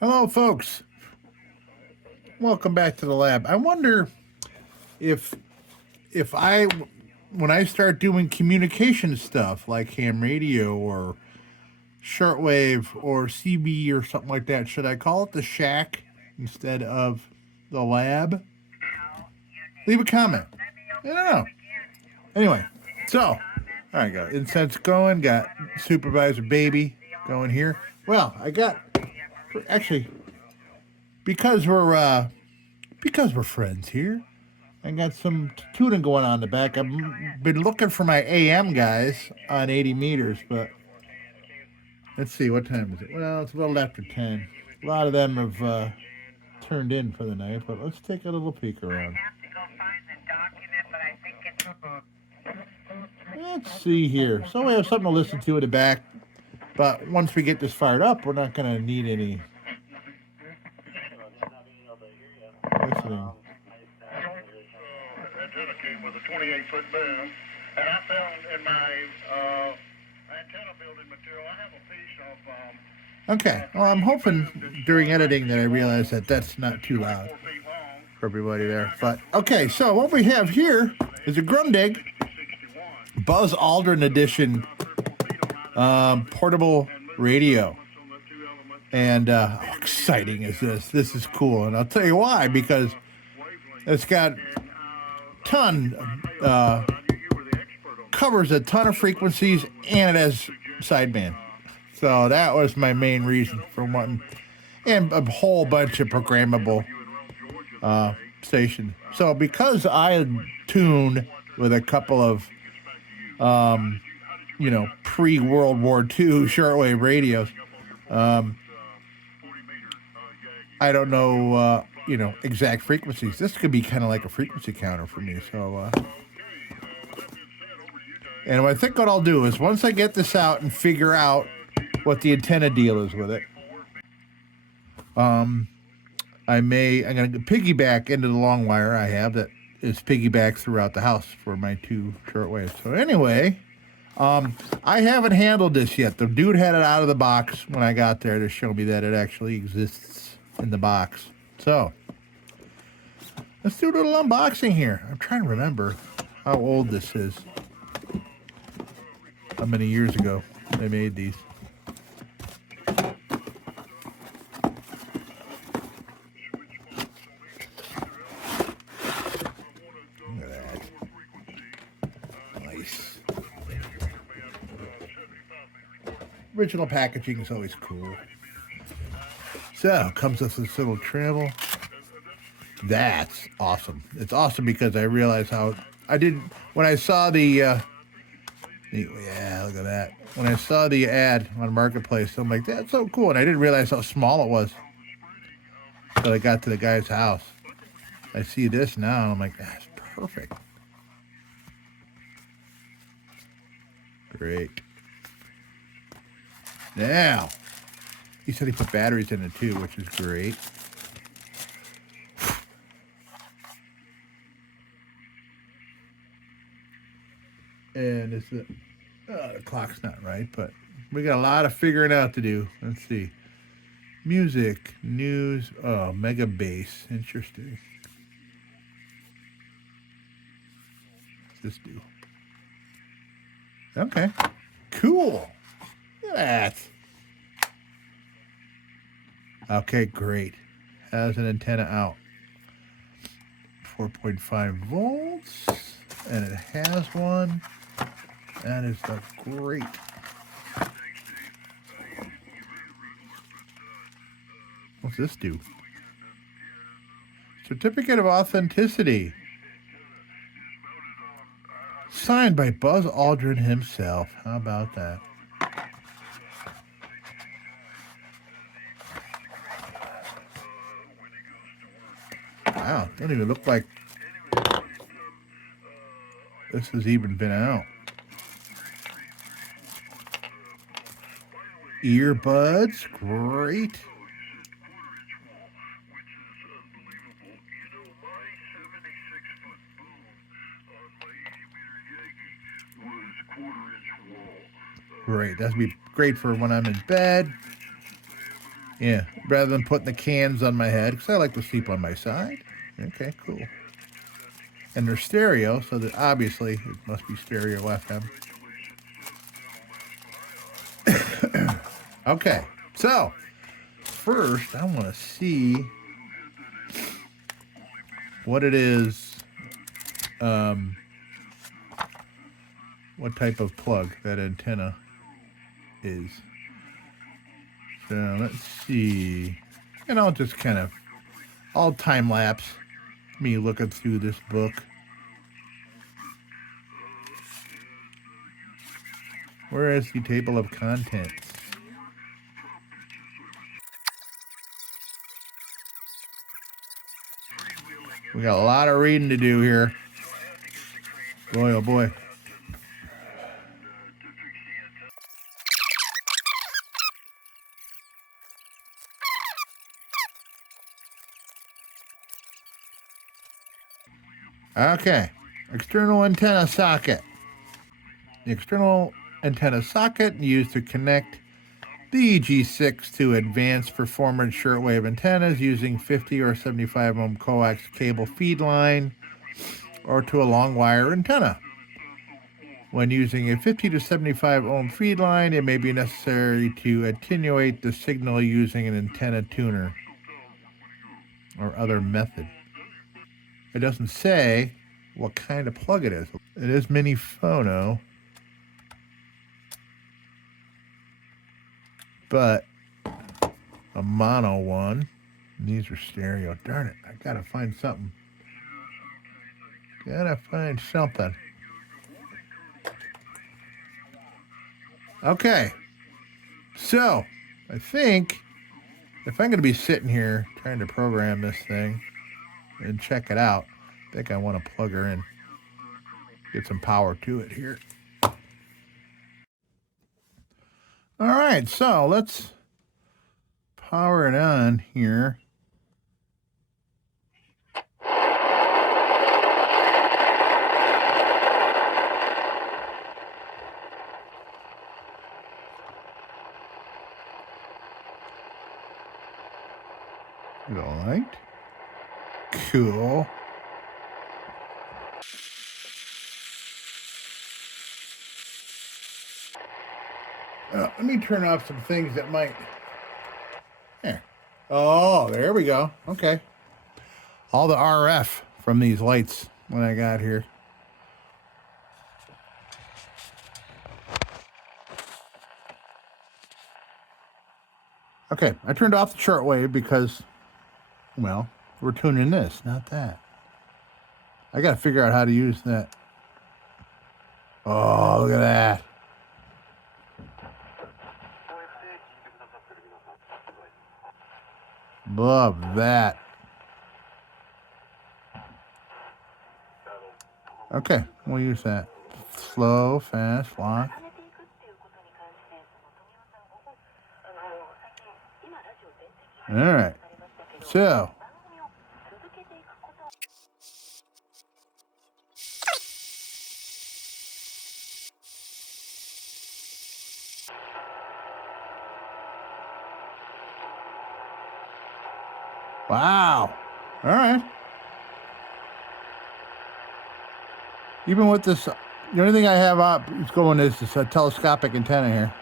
Hello, folks. Welcome back to the lab. I wonder if if I when I start doing communication stuff like ham radio or shortwave or CB or something like that, should I call it the shack instead of the lab? Leave a comment. I don't know. Anyway, so all right, got incense going. Got supervisor baby going here. Well, I got actually because we're friends here. I got some tuning going on in the back. I've been looking for my AM guys on 80 meters, but let's see, what time is it? Well, it's a little after 10. A lot of them have turned in for the night, but let's take a little peek around. Let's see here. So we have something to listen to in the back, but once we get this fired up, we're not going to need any listening. Antenna came with a 28-foot boom, and I found in my antenna building material, I have a piece of. Okay, well, I'm hoping during editing that I realize that that's not too loud for everybody there. But okay, so what we have here is a Grundig Buzz Aldrin edition portable radio. And how exciting is this? This is cool, and I'll tell you why. Because it's got covers a ton of frequencies, and it has sideband. So that was my main reason for wanting, and a whole bunch of programmable stations. So because I tuned with a couple of pre-World War II shortwave radios, I don't know, exact frequencies. This could be kind of like a frequency counter for me. So, and I think what I'll do is once I get this out and figure out what the antenna deal is with it, I'm going to piggyback into the long wire I have that is piggyback throughout the house for my two shortwaves. So anyway, I haven't handled this yet. The dude had it out of the box when I got there to show me that it actually exists in the box. So let's do a little unboxing here. I'm trying to remember how old this is. How many years ago they made these. Look at that. Nice. Original packaging is always cool. So, comes with this little travel. That's awesome. It's awesome because I realized how I didn't when I saw yeah, look at that. When I saw the ad on Marketplace, I'm like, that's so cool, and I didn't realize how small it was until I got to the guy's house. I see this now, and I'm like, that's perfect. Great. Now, he said he put batteries in it too, which is great. And the clock's not right, but we got a lot of figuring out to do. Let's see. Music, news, mega bass. Interesting. What's this do? Okay. Cool. Look at that. Okay, great. Has an antenna out. 4.5 volts. And it has one. That is great. What's this do? Certificate of authenticity. Signed by Buzz Aldrin himself. How about that? Wow, don't even look like this has even been out. Earbuds, great. Great, that'd be great for when I'm in bed. Yeah, rather than putting the cans on my head, because I like to sleep on my side. Okay, cool. And they're stereo, so that obviously it must be stereo FM. Okay, so first I want to see what it is, what type of plug that antenna is. So let's see, and I'll just kind of, I'll time lapse me looking through this book. Where is the table of contents? We got a lot of reading to do here. Boy, oh boy. Okay, external antenna socket. The external antenna socket used to connect the G6 to advanced performance shortwave antennas using 50 or 75 ohm coax cable feed line or to a long wire antenna. When using a 50 to 75 ohm feed line, it may be necessary to attenuate the signal using an antenna tuner or other method. It doesn't say what kind of plug it is. It is mini phono, but a mono one. And these are stereo. Darn it, I gotta find something. Gotta find something. Okay, so I think if I'm gonna be sitting here trying to program this thing and check it out, I think I want to plug her in, get some power to it here. All right, so let's power it on here. The light. Cool. Let me turn off some things that might. There. Oh, there we go. Okay. All the RF from these lights when I got here. Okay, I turned off the shortwave because, well, we're tuning this, not that. I got to figure out how to use that. Oh, look at that. Love that. Okay, we'll use that. Slow, fast, lock. All right. So. Wow. All right. Even with this, the only thing I have up is going is this telescopic antenna here.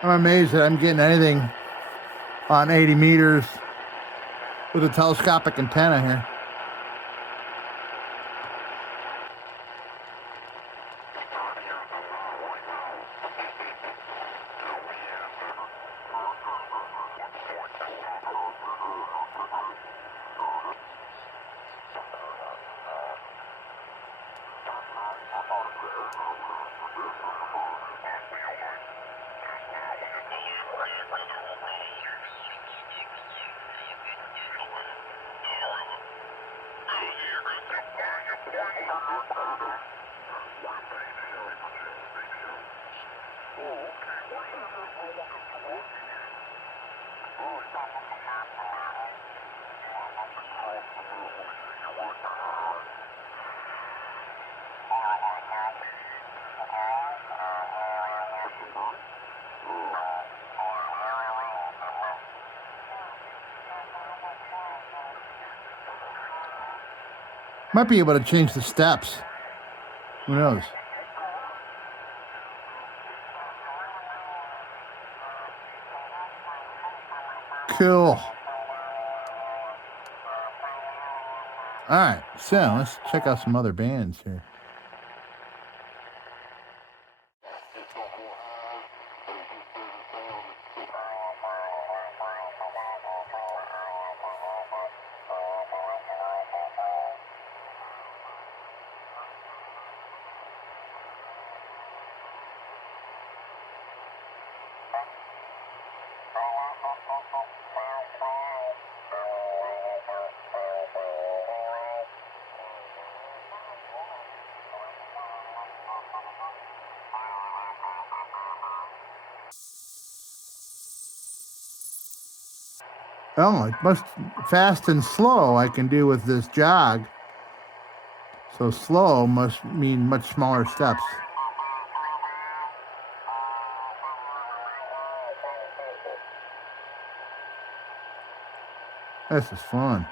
I'm amazed that I'm getting anything on 80 meters with a telescopic antenna here. Might be able to change the steps. Who knows? Cool. All right, so let's check out some other bands here. Oh, it must fast and slow I can do with this jog. So slow must mean much smaller steps. This is fun.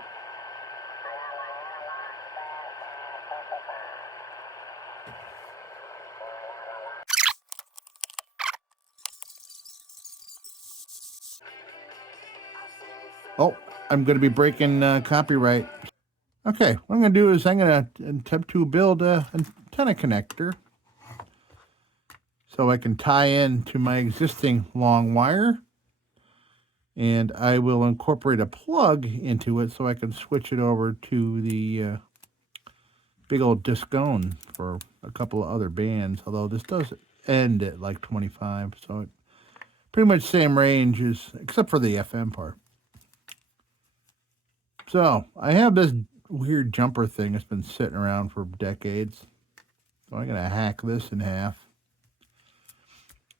Oh, I'm going to be breaking copyright. Okay, what I'm going to do is I'm going to attempt to build an antenna connector so I can tie in to my existing long wire, and I will incorporate a plug into it so I can switch it over to the big old discone for a couple of other bands, although this does end at like 25, so it pretty much same range as, except for the FM part. So I have this weird jumper thing that's been sitting around for decades. So I'm going to hack this in half.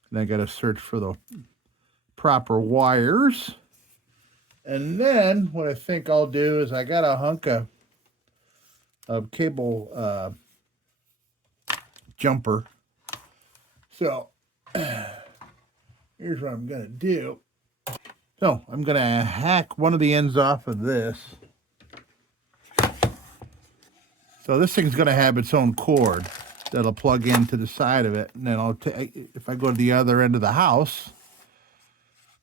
And I got to search for the proper wires. And then what I think I'll do is I got a hunk of cable jumper. So here's what I'm going to do. So I'm going to hack one of the ends off of this. So this thing's going to have its own cord that'll plug into the side of it. And then if I go to the other end of the house,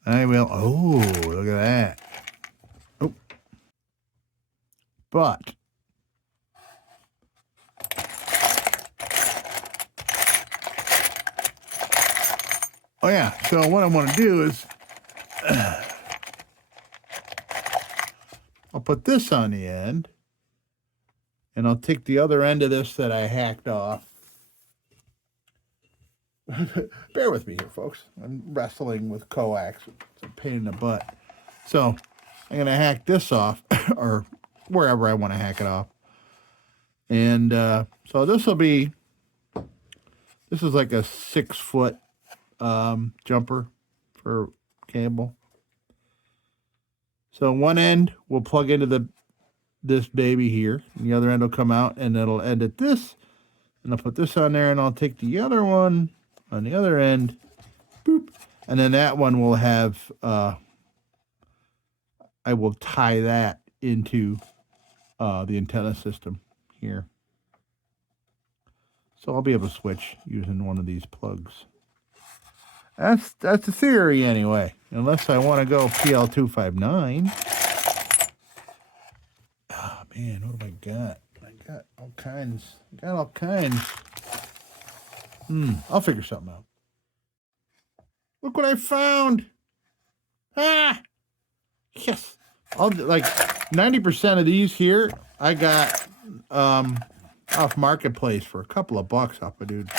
I will, oh, look at that. Oh. But oh yeah, so what I want to do is I'll put this on the end, and I'll take the other end of this that I hacked off. Bear with me here, folks. I'm wrestling with coax. It's a pain in the butt. So I'm going to hack this off, or wherever I want to hack it off. And so this is like a 6-foot jumper for cable. So one end will plug into this baby here, and the other end will come out, and it'll end at this, and I'll put this on there, and I'll take the other one on the other end, boop, and then that one will have, I will tie that into the antenna system here. So I'll be able to switch using one of these plugs. That's the theory anyway, unless I want to go PL259. Oh man, what have I got? I got all kinds. I'll figure something out. Look what I found. Ah, yes. I'll like 90% of these here I got off Marketplace for a couple of bucks off a dude.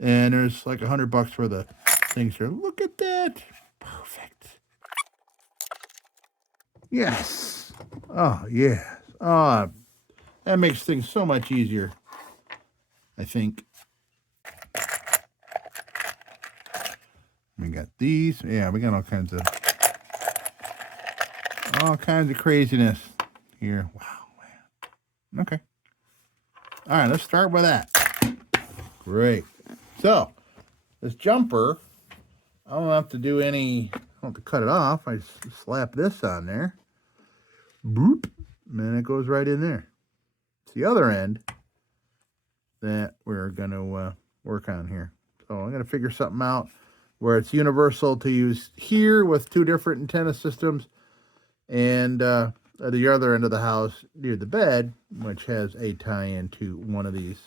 And there's like $100 for the things here. Look at that. Perfect. Yes. Oh, yeah. Oh, That makes things so much easier, I think. We got these. Yeah, we got all kinds of craziness here. Wow, man. Okay. All right, let's start with that. Great. So, this jumper, I don't have to do any, I don't have to cut it off. I just slap this on there. Boop. And then it goes right in there. It's the other end that we're going to work on here. So I'm going to figure something out where it's universal to use here with two different antenna systems, and at the other end of the house near the bed, which has a tie-in to one of these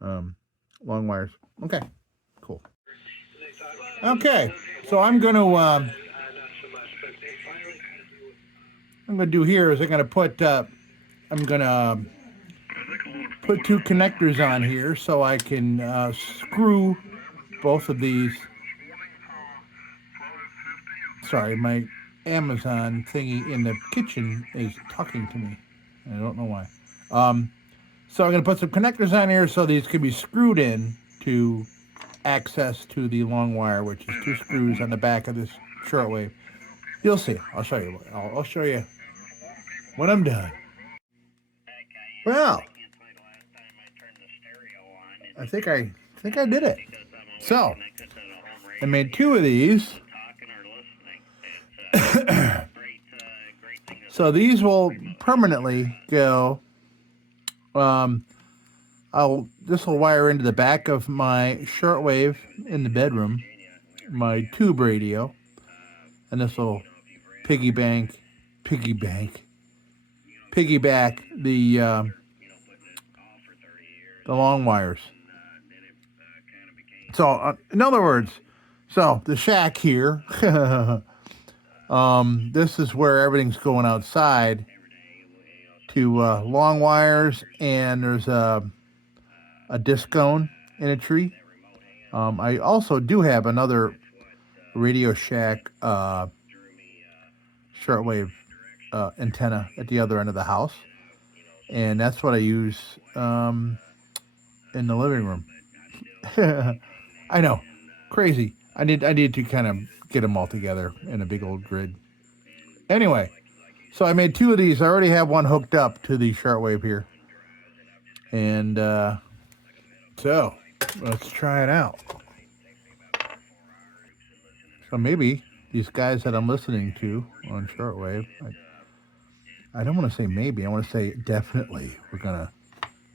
long wires. Okay, cool. Okay, so I'm going to do here is I'm going to put two connectors on here so I can screw both of these. Sorry, my Amazon thingy in the kitchen is talking to me. I don't know why. So I'm going to put some connectors on here so these can be screwed in to access to the long wire, which is two screws on the back of this shortwave. You'll see. I'll show you. I'll show you when I'm done. Well, I think I did it. So I made two of these. So these will permanently go. This will wire into the back of my shortwave in the bedroom, my tube radio, and this will piggyback the long wires. So in other words, so the shack here, this is where everything's going outside to long wires, and there's a disc cone in a tree. I also do have another Radio Shack shortwave antenna at the other end of the house, and that's what I use in the living room. I know, crazy. I need to kind of get them all together in a big old grid. Anyway, so I made two of these. I already have one hooked up to the shortwave here, and so let's try it out. So maybe these guys that I'm listening to on shortwave, I don't want to say maybe, I want to say definitely we're going to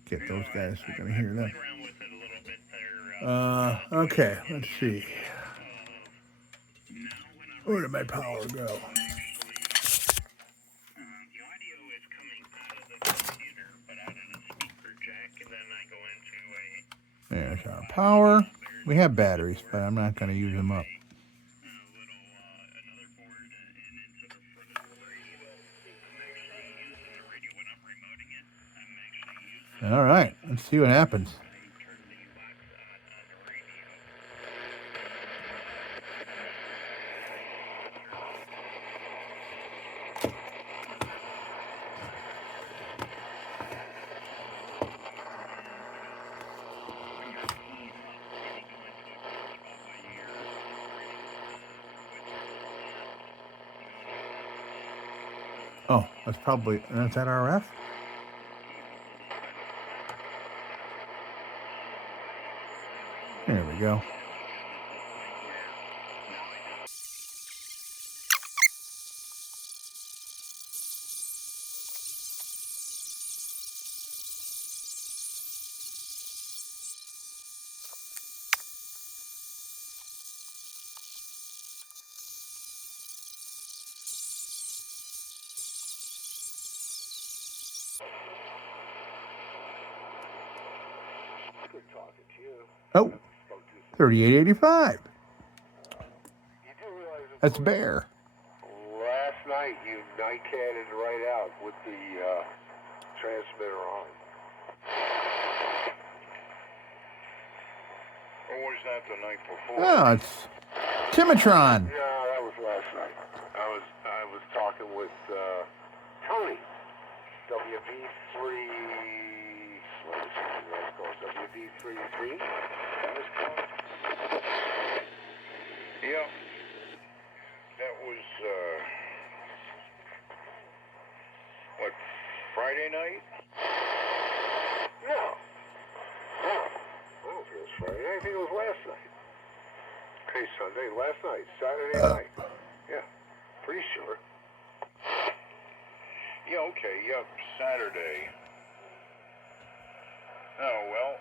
get those guys. We're going to hear them. Okay, let's see. Where did my power go? There's our power. We have batteries, but I'm not going to use them up. All right, let's see what happens. Oh, that's that RF? There we go. Oh, 3885. That's Bear. Last night you night-catted right out with the transmitter on. Or was that the night before? Oh, it's Timatron. Yeah, that was last night. I was talking with Tony. WV3, what is it called? WV33? That was called? Yeah. That was, what, Friday night? No. No. I don't think it was Friday. I think it was last night. Okay, Sunday, last night, Saturday night. Yeah, pretty sure. Yeah, okay, yep, Saturday. Oh, well,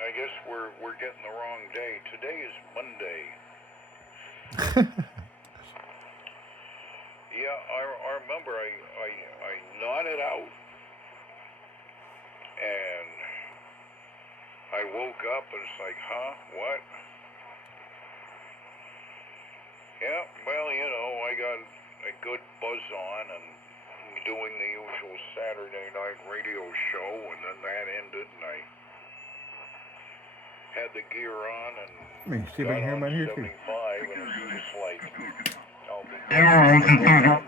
I guess we're getting the wrong day. Today is Monday. Yeah, I remember I nodded out, and I woke up and it's like, huh, what? Yeah, well, you know, I got a good buzz on and doing the usual Saturday night radio show, and then that ended, and I had the gear on and Let me see if I can hear him out here too. 75, and it was just like,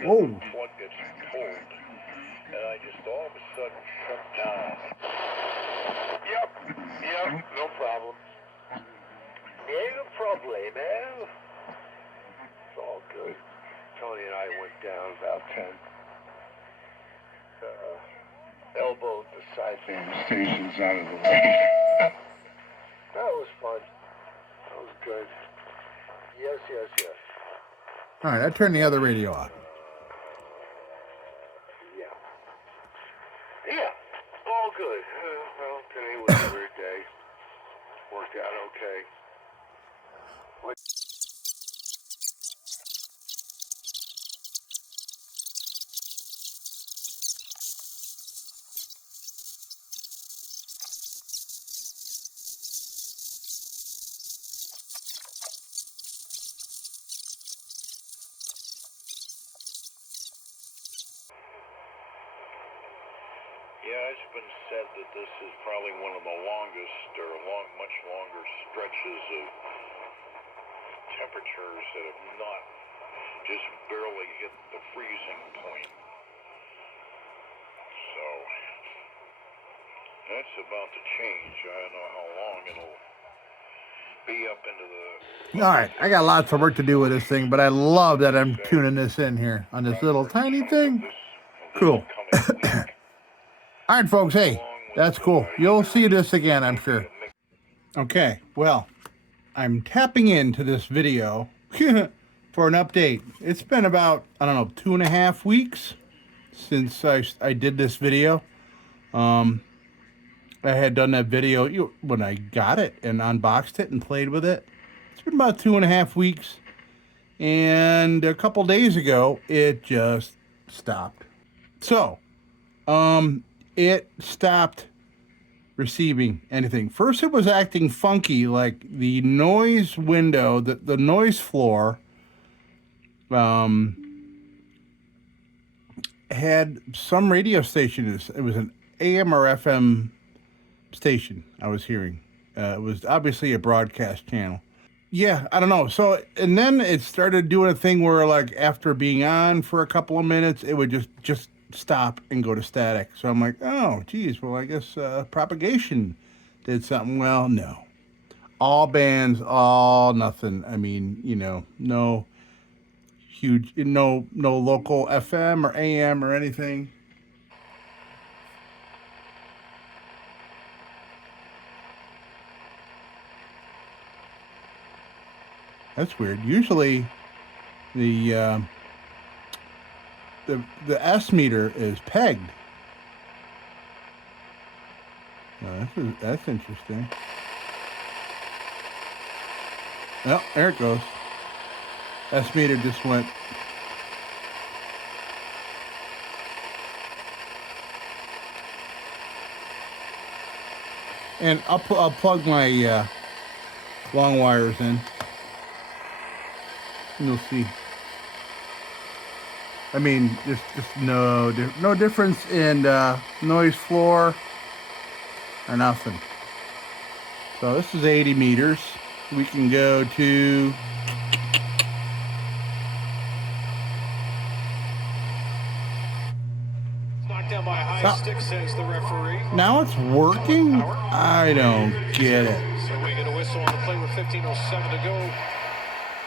Whoa. the plug gets pulled, and I just all of a sudden shut down. Yep, no problem. No problem, man. It's all good. Tony and I went down about 10. Elbowed the sideband stations out of the way. That was fun. That was good. Yes. All right, I turned the other radio off. Yeah, all good. Well, today was a weird day. Worked out okay. Yeah, it's been said that this is probably one of the longest or much longer stretches of temperatures that have not just barely hit the freezing point. So that's about to change. I don't know how long it'll be up into the... All right, I got lots of work to do with this thing, but I love that I'm tuning this in here on this little tiny thing. Cool. All right, folks, hey, that's cool. You'll see this again, I'm sure. Okay, well, I'm tapping into this video for an update. It's been about, I don't know, 2.5 weeks since I did this video. I had done that video when I got it and unboxed it and played with it. It's been about 2.5 weeks. And a couple days ago, it just stopped. So, it stopped receiving anything. First, it was acting funky, like the noise window, the noise floor, had some radio station. It was an AM or FM station I was hearing. It was obviously a broadcast channel. Yeah, I don't know. So, and then it started doing a thing where, like, after being on for a couple of minutes, it would just stop and go to static. So I'm like, oh, geez, well, I guess propagation did something. Well, no. All bands, all nothing. I mean, you know, no huge, no local FM or AM or anything. That's weird. Usually the S meter is pegged. Oh, that's interesting. Well, there it goes. S meter just went. And I'll plug my long wires in. And you'll see. I mean, just no difference in noise floor or nothing. So this is 80 meters. We can go to down by a high stick, says the referee. Now it's working? I don't get it. So we get a whistle on the play with 15:07 to go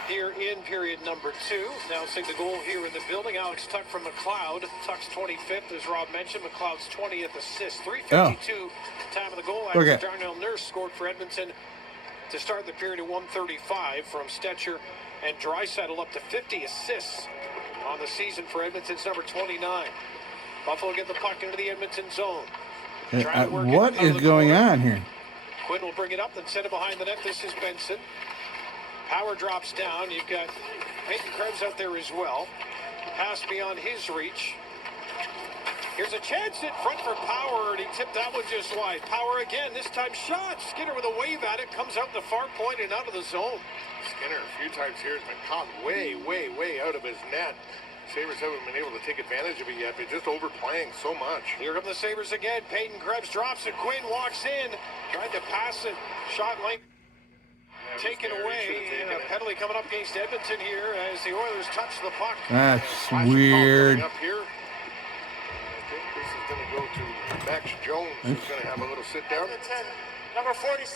here in period number 2. Announcing the goal here in the building, Alex Tuck from McLeod. Tuck's 25th, as Rob mentioned. McLeod's 20th assist. 3:52 time of the goal. Okay. After Darnell Nurse scored for Edmonton to start the period at 1:35 from Stetcher and Draisaitl, up to 50 assists on the season for Edmonton's number 29. Buffalo get the puck into the Edmonton zone. What is going on here? Quinn will bring it up, then send it behind the net. This is Benson. Power drops down. You've got Peyton Krebs out there as well. Pass beyond his reach. Here's a chance in front for Power, and he tipped that one just wide. Power again, this time shot. Skinner with a wave at it, comes out the far point and out of the zone. Skinner a few times here has been caught way out of his net. Sabres haven't been able to take advantage of it yet. They're just overplaying so much. Here come the Sabres again. Peyton Krebs drops it. Quinn walks in. Tried to pass it. Shot length taken away. And a penalty coming up against Edmonton here as the Oilers touch the puck. That's weird. Up here. I think this is going to go to Max Jones, who's going to have a little sit down. Edmonton, number 46.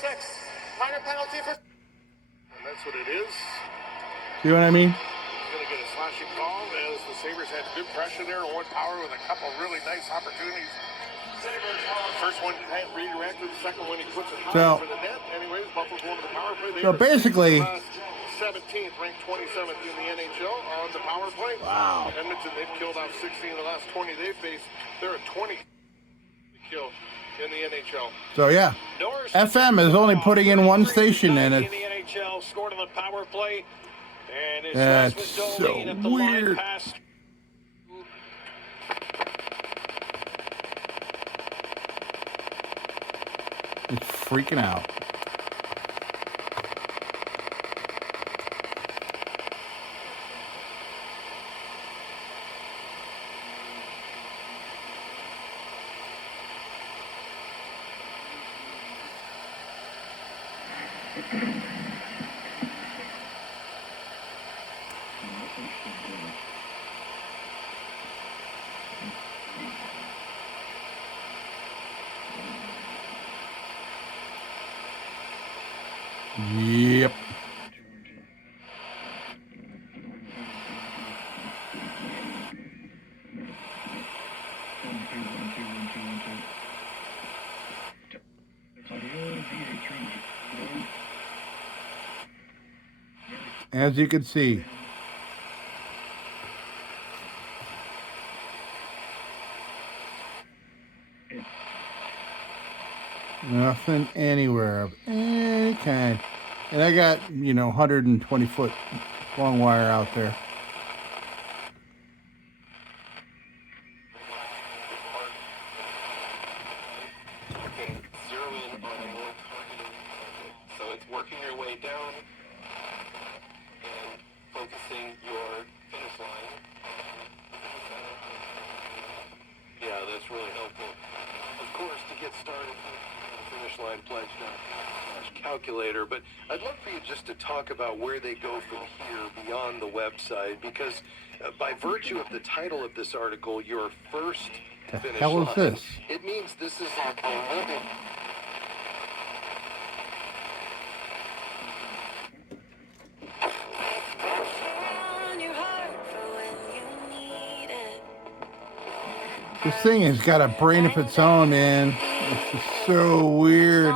Minor penalty for... And that's what it is. See what I mean? He's going to get a slashing call as the Sabres had good pressure there. Owen Power with a couple really nice opportunities. First one redirected, the second one he puts it high for the net. Anyways, Buffalo going to the power play. So basically, 17th, ranked 27th in the NHL on the power play. Wow. Edmonton, they've killed off 16 of the last 20 they faced. They're at 20 kill in the NHL. So yeah, FM is only putting in one station, and it's in the NHL scored on the power play, and it's that's Rasmus so Dahlin at the weird. line pass. It's freaking out. Yep. As you can see, nothing anywhere of any kind. And I got, 120-foot long wire out there. Okay, zero in on a more targeted target. So it's working your way down and focusing your finish line. Yeah, that's really helpful. Of course, to get started, finish line pledge.calculator, but I'd love for you just to talk about where they go from here beyond the website, because by virtue of the title of this article, your first The finish hell is line, this? it means this is a living. This thing has got a brain of its own, man. It's just so weird.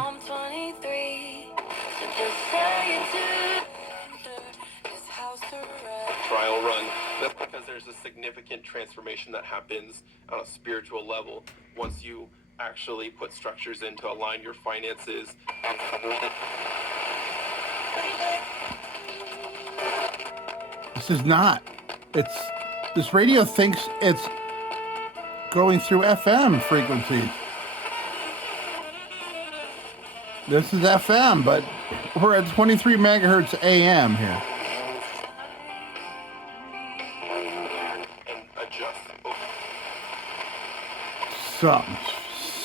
Trial run. That's because there's a significant transformation that happens on a spiritual level once you actually put structures in to align your finances. This is not. This radio thinks it's going through FM frequencies. This is FM, but we're at 23 megahertz AM here. And adjust. Something's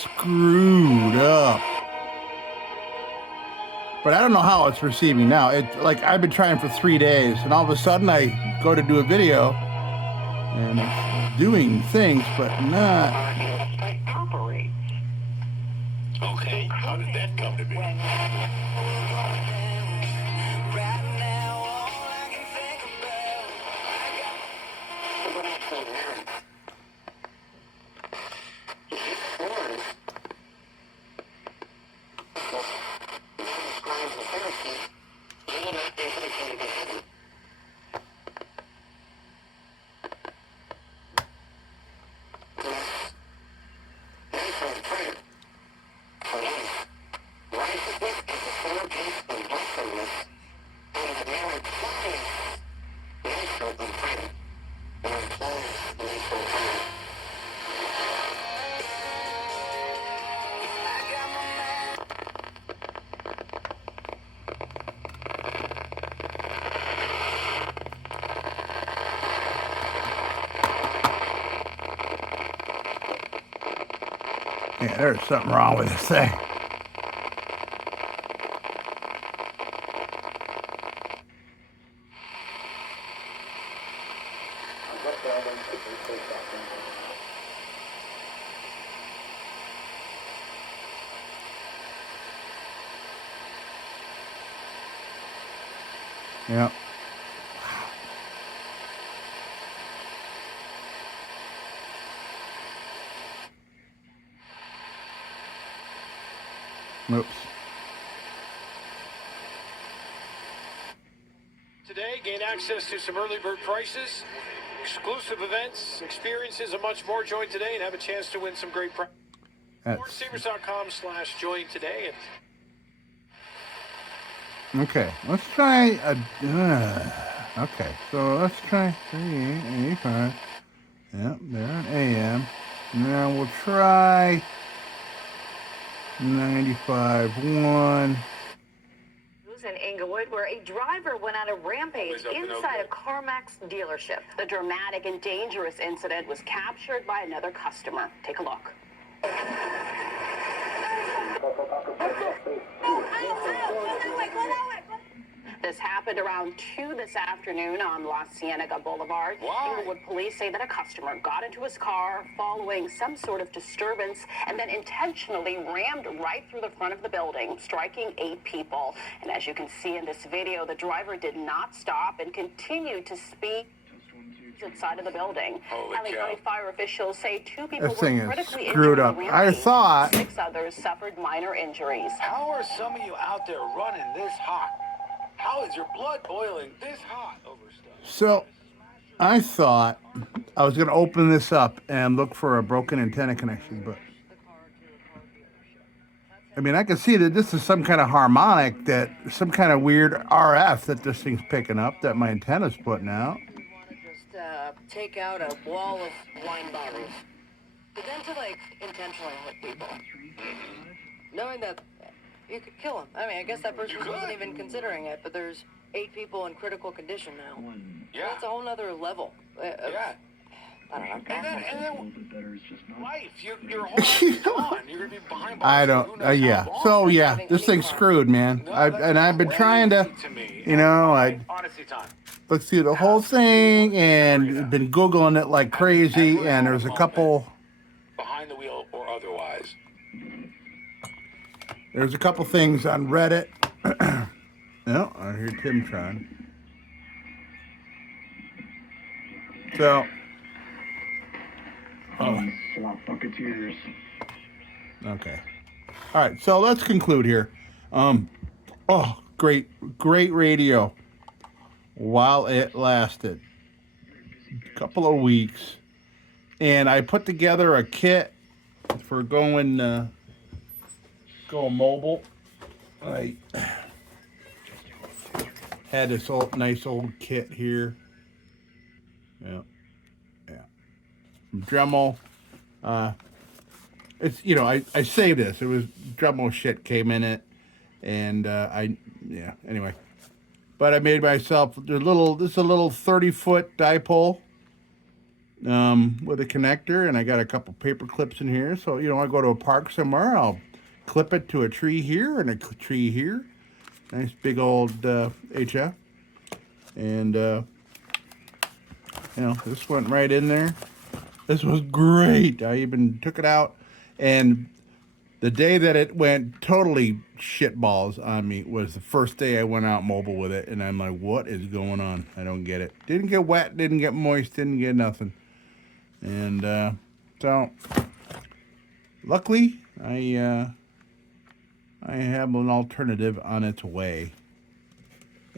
screwed up. But I don't know how it's receiving now. I've been trying for 3 days, and all of a sudden I go to do a video, and it's doing things, but not Yeah, there's something wrong with this thing. Yep. Oops. Today, gain access to some early bird prices, exclusive events, experiences, and much more. Join today and have a chance to win some great prizes. Sabres.com/join today. Okay, let's try okay, so let's try 3885. Yep, there an AM. Now we'll try 95.1. In Inglewood, where a driver went on a rampage inside a CarMax dealership. The dramatic and dangerous incident was captured by another customer. Take a look. This happened around 2 this afternoon on La Cienega Boulevard. Inglewood police say that a customer got into his car following some sort of disturbance and then intentionally rammed right through the front of the building, striking 8 people. And as you can see in this video, the driver did not stop and continued to speed inside of the building. LA County fire officials say 2 people were critically injured. Screwed up. I thought 6 others suffered minor injuries. How are some of you out there running this hot? How is your blood boiling this hot over stuff? so. I thought I was going to open this up and look for a broken antenna connection, but I mean, I can see that this is some kind of harmonic, that some kind of weird RF that this thing's picking up that my antenna's putting out. We want to just take out a wall of wine bottles, but then to like intentionally hit people, knowing that you could kill them. I mean, I guess that person wasn't even considering it, but there's 8 people in critical condition now. Yeah. That's a whole nother level. Yeah. I don't know. And then life, your whole life's gone. You're going to be behind bars. I don't, yeah. So, yeah, this thing's screwed, man. I've been trying to, you know, Honestly, Tom. look through the whole thing and been Googling it like crazy, and there's a couple. Behind the wheel or otherwise. There's a couple things on Reddit. No, I hear Tim trying. So. Oh. Okay. All right. So let's conclude here. Oh, great radio while it lasted. A couple of weeks. And I put together a kit for going mobile. I had this nice old kit here. Yeah. From Dremel. It's, you know, I saved this. It was Dremel shit came in it. And anyway. But I made myself this is a little 30-foot dipole with a connector, and I got a couple paper clips in here. So, you know, I go to a park somewhere, I'll clip it to a tree here and a tree here. Nice big old HF. And you know, this went right in there. This was great. I even took it out, and the day that it went totally shitballs on me was the first day I went out mobile with it, and I'm like, what is going on? I don't get it. Didn't get wet, didn't get moist, didn't get nothing. And so, luckily, I have an alternative on its way.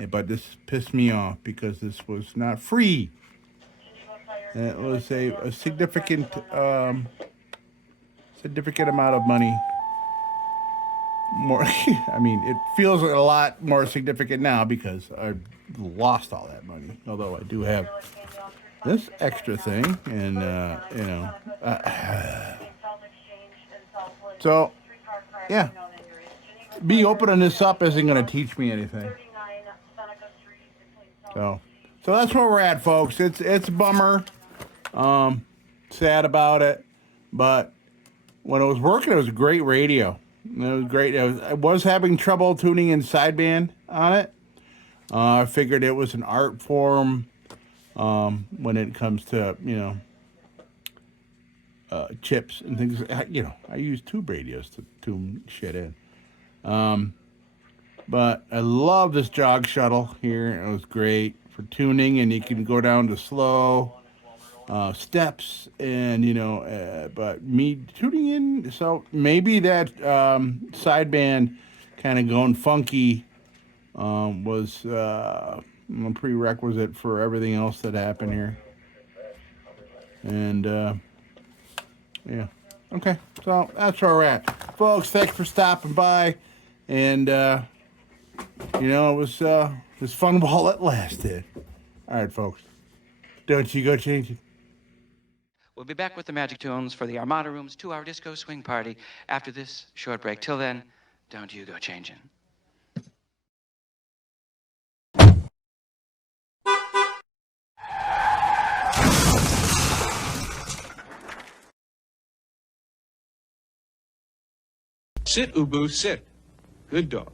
But this pissed me off because this was not free. It was a significant amount of money. More, I mean, it feels a lot more significant now because I lost all that money. Although I do have this extra thing, and you know, so yeah, me opening this up isn't going to teach me anything. So that's where we're at, folks. It's a bummer. Sad about it, but when it was working, it was a great radio. It was great. I was having trouble tuning in sideband on it. I figured it was an art form when it comes to, you know, chips and things. You know, I use tube radios to tune shit in. But I love this jog shuttle here. It was great for tuning, and you can go down to slow steps, and you know, but me tuning in, so maybe that sideband kind of going funky was a prerequisite for everything else that happened here. And yeah, okay, so that's where we're at, folks. Thanks for stopping by, and you know, it was fun while it lasted. All right, folks, don't you go changing. We'll be back with the Magic Tunes for the Armada Room's 2-hour disco swing party after this short break. Till then, don't you go changing. Sit, Ubu, sit. Good dog.